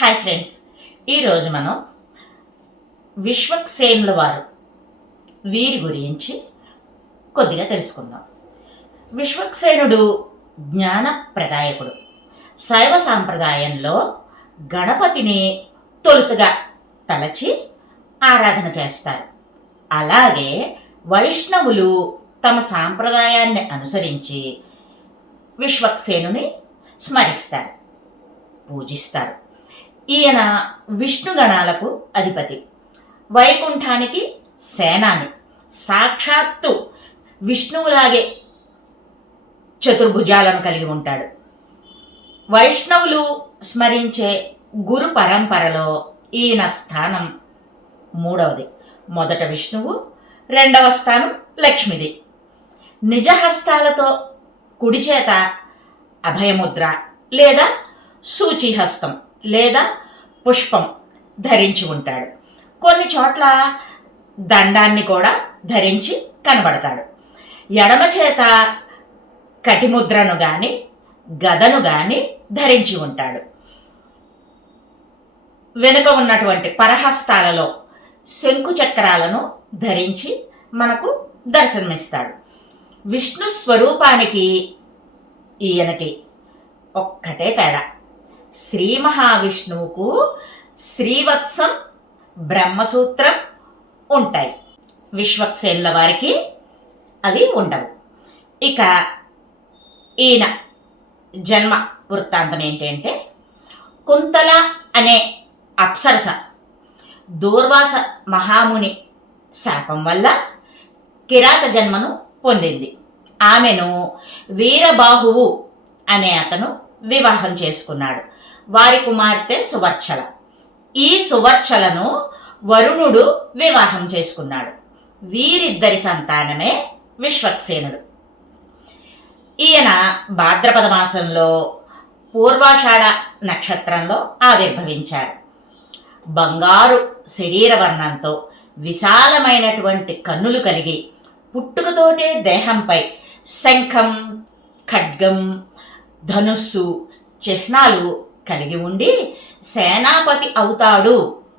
Hi friends, ఈరోజు మనం విశ్వక్సేనుల వారు వీరి గురించి కొద్దిగా తెలుసుకుందాం. విశ్వక్సేనుడు జ్ఞాన ప్రదాయకుడు. శైవ సాంప్రదాయంలో గణపతిని తొలుతగా తలచి ఆరాధన చేస్తారు. అలాగే వైష్ణవులు తమ సాంప్రదాయాన్ని అనుసరించి విశ్వక్సేనుని స్మరిస్తారు, పూజిస్తారు. ఈయన విష్ణుగణాలకు అధిపతి, వైకుంఠానికి సేనాని. సాక్షాత్తు విష్ణువులాగే చతుర్భుజాలను కలిగి ఉంటాడు. వైష్ణవులు స్మరించే గురు పరంపరలో ఈయన స్థానం మూడవది. మొదట విష్ణువు, రెండవ స్థానం లక్ష్మిది. నిజహస్తాలతో కుడి చేత అభయముద్ర లేదా సూచిహస్తం లేదా పుష్పం ధరించి ఉంటాడు. కొన్ని చోట్ల దండాన్ని కూడా ధరించి కనబడతాడు. ఎడమ చేత కటిముద్రను గాని గదను గాని ధరించి ఉంటాడు. వెనుక ఉన్నటువంటి పరహస్తాలలో శంకు చక్రాలను ధరించి మనకు దర్శనమిస్తాడు. విష్ణు స్వరూపానికి ఈయనకి ఒక్కటే తేడా. శ్రీ మహావిష్ణువుకు శ్రీవత్సం, బ్రహ్మసూత్రం ఉంటాయి. విశ్వక్సేనుల వారికి అవి ఉండవు. ఇక ఈయన జన్మ వృత్తాంతం ఏంటంటే, కుంతల అనే అప్సరస దూర్వాస మహాముని శాపం వల్ల కిరాత జన్మను పొందింది. ఆమెను వీరబాహువు అనే అతను వివాహం చేసుకున్నాడు. వారి కుమార్తె సువర్చల. ఈ సువర్చలను వరుణుడు వివాహం చేసుకున్నాడు. వీరిద్దరి సంతానమే విశ్వక్సేనుడు. ఈయన భాద్రపద మాసంలో పూర్వాషాఢ నక్షత్రంలో ఆవిర్భవించారు. బంగారు శరీర వర్ణంతో విశాలమైనటువంటి కన్నులు కలిగి పుట్టుకతోటే దేహంపై శంఖం, ఖడ్గం, ధనుస్సు చిహ్నాలు కలిగి ఉండి సేనాపతి అవుతాడు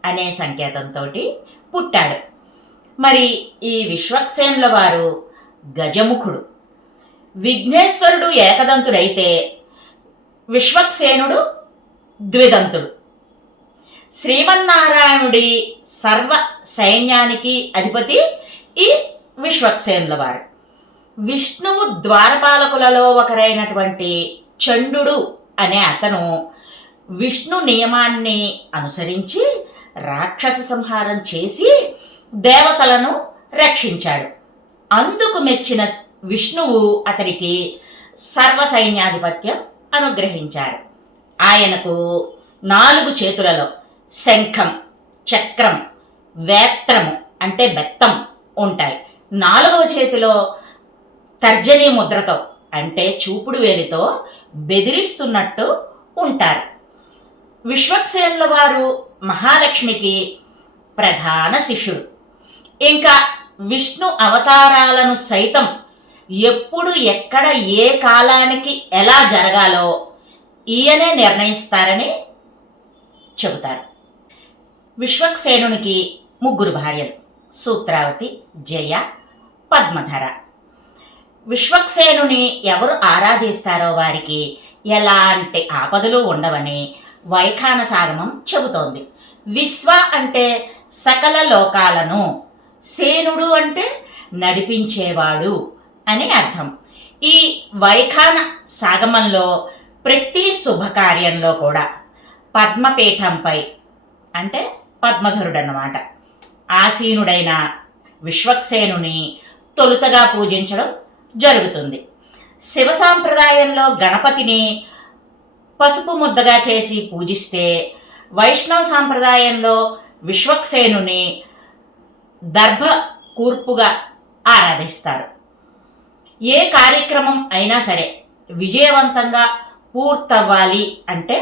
అనే సంకేతంతో పుట్టాడు. మరి ఈ విశ్వక్సేనుల వారు గజముఖుడు. విఘ్నేశ్వరుడు ఏకదంతుడైతే విశ్వక్సేనుడు ద్విదంతుడు. శ్రీమన్నారాయణుడి సర్వ సైన్యానికి అధిపతి ఈ విశ్వక్సేనుల వారు. విష్ణువు ద్వారపాలకులలో ఒకరైనటువంటి చండు అనే అతను విష్ణు నియమాన్ని అనుసరించి రాక్షస సంహారం చేసి దేవతలను రక్షించాడు. అందుకు మెచ్చిన విష్ణువు అతడికి సర్వ సైన్యాధిపత్యం అనుగ్రహించారు. ఆయనకు 4 చేతులలో శంఖం, చక్రం, వేత్రము అంటే బెత్తం ఉంటాయి. 4వ చేతిలో తర్జనీ ముద్రతో అంటే చూపుడు వేలితో బెదిరిస్తున్నట్టు ఉంటారు. విశ్వక్సేనుల వారు మహాలక్ష్మికి ప్రధాన శిష్యుడు. ఇంకా విష్ణు అవతారాలను సైతం ఎప్పుడు, ఎక్కడ, ఏ కాలానికి ఎలా జరగాలో ఈయనే నిర్ణయిస్తారని చెబుతారు. విశ్వక్సేనునికి 3 భార్యలు: సూత్రావతి, జయ, పద్మధర. విశ్వక్సేనుని ఎవరు ఆరాధిస్తారో వారికి ఎలాంటి ఆపదలు ఉండవని వైఖానసాగమం చెబుతోంది. విశ్వ అంటే సకల లోకాలను, సేనుడు అంటే నడిపించేవాడు అని అర్థం. ఈ వైఖాన సాగమంలో ప్రతి శుభకార్యంలో కూడా పద్మపీఠంపై అంటే పద్మధరుడు అన్నమాట ఆసీనుడైన విశ్వక్సేనుని తొలుతగా పూజించడం జరుగుతుంది. శివ సాంప్రదాయంలో గణపతిని పసుపు ముద్దగా చేసి పూజిస్తే, వైష్ణవ సాంప్రదాయంలో విశ్వక్సేనుని దర్భ కూర్పుగా ఆరాధిస్తారు. ఏ కార్యక్రమం అయినా సరే విజయవంతంగా పూర్తవ్వాలి అంటే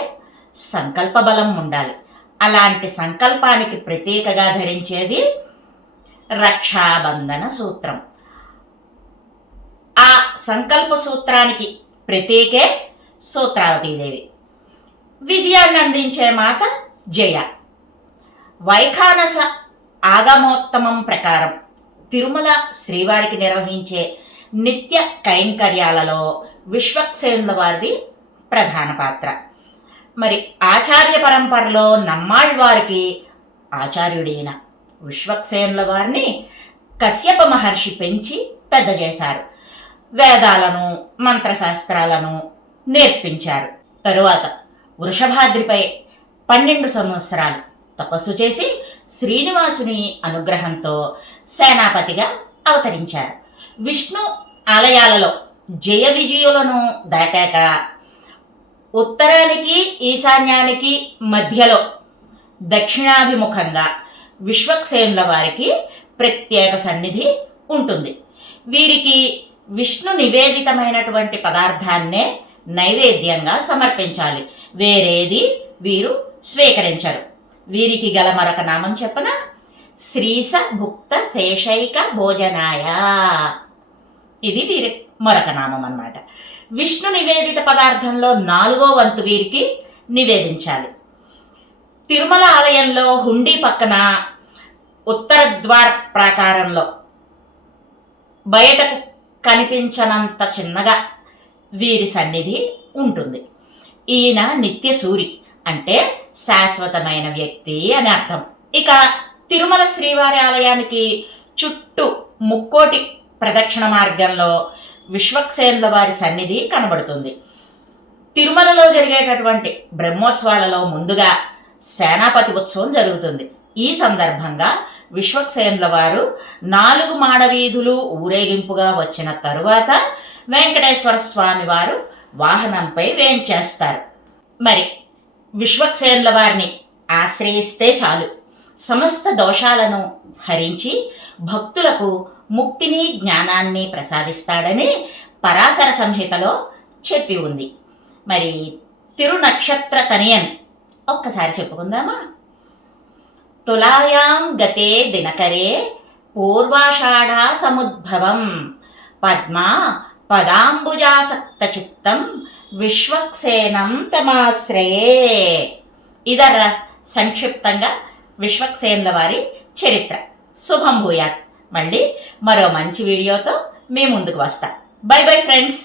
సంకల్ప బలం ఉండాలి. అలాంటి సంకల్పానికి ప్రతీకగా ధరించేది రక్షాబంధన సూత్రం. ఆ సంకల్ప సూత్రానికి ప్రతీకే సూత్రావతీదేవి. విజయాన్ని అందించే మాత జయ. వైఖానస ఆగమోత్తమం ప్రకారం తిరుమల శ్రీవారికి నిర్వహించే నిత్య కైంకర్యాలలో విశ్వక్సేనుల వారిది ప్రధాన పాత్ర. మరి ఆచార్య పరంపరలో నమ్మాళ్వారికి ఆచార్యుడైన విశ్వక్సేనుల వారిని కశ్యప మహర్షి పెంచి పెద్ద చేశారు. వేదాలను మంత్రశాస్త్రాలను నేర్పించారు. తరువాత వృషభాద్రిపై 12 సంవత్సరాలు తపస్సు చేసి శ్రీనివాసుని అనుగ్రహంతో సేనాపతిగా అవతరించారు. విష్ణు ఆలయాలలో జయ విజయులను దాటాక ఉత్తరానికి ఈశాన్యానికి మధ్యలో దక్షిణాభిముఖంగా విశ్వక్సేనుల వారికి ప్రత్యేక సన్నిధి ఉంటుంది. వీరికి విష్ణు నివేదితమైనటువంటి పదార్థాన్నే నైవేద్యంగా సమర్పించాలి. వేరేది వీరు స్వీకరించరు. వీరికి గల మరొక నామం చెప్పన, శ్రీస భుక్త శేషైక భోజనాయ. ఇది వీరి మరొక నామం అన్నమాట. విష్ణు నివేదిత పదార్థంలో 4వ వంతు వీరికి నివేదించాలి. తిరుమల ఆలయంలో హుండీ పక్కన ఉత్తర ద్వార ప్రాకారంలో బయటకు కనిపించనంత చిన్నగా వీరి సన్నిధి ఉంటుంది. ఈయన నిత్య సూరి అంటే శాశ్వతమైన వ్యక్తి అని అర్థం. ఇక తిరుమల శ్రీవారి ఆలయానికి చుట్టూ ముక్కోటి ప్రదక్షిణ మార్గంలో విశ్వక్సేనుల వారి సన్నిధి కనబడుతుంది. తిరుమలలో జరిగేటటువంటి బ్రహ్మోత్సవాలలో ముందుగా సేనాపతి ఉత్సవం జరుగుతుంది. ఈ సందర్భంగా విశ్వక్సేనుల వారు 4 మాడవీధులు ఊరేగింపుగా వచ్చిన తరువాత వెంకటేశ్వర స్వామి వారు వాహనంపై వేంచేస్తారు. మరి విశ్వక్సేనుల వారిని ఆశ్రయిస్తే చాలు, సమస్త దోషాలను హరించి భక్తులకు ముక్తిని జ్ఞానాన్ని ప్రసాదిస్తాడని పరాశర సంహితలో చెప్పి ఉంది. మరి తిరునక్షత్ర తనియన్ ఒక్కసారి చెప్పుకుందామా? తులాయాం గతే దినకరే పూర్వాషాఢా సముద్భవం పద్మా పదాంబుజాసక్త చిత్తం విశ్వక్సేనం తమాశ్రయే. ఇదర్ర సంక్షిప్తంగా విశ్వక్సేనుల వారి చరిత్ర. శుభం భూయాత్. మళ్ళీ మరో మంచి వీడియోతో మీ ముందుకు వస్తా. By bye friends.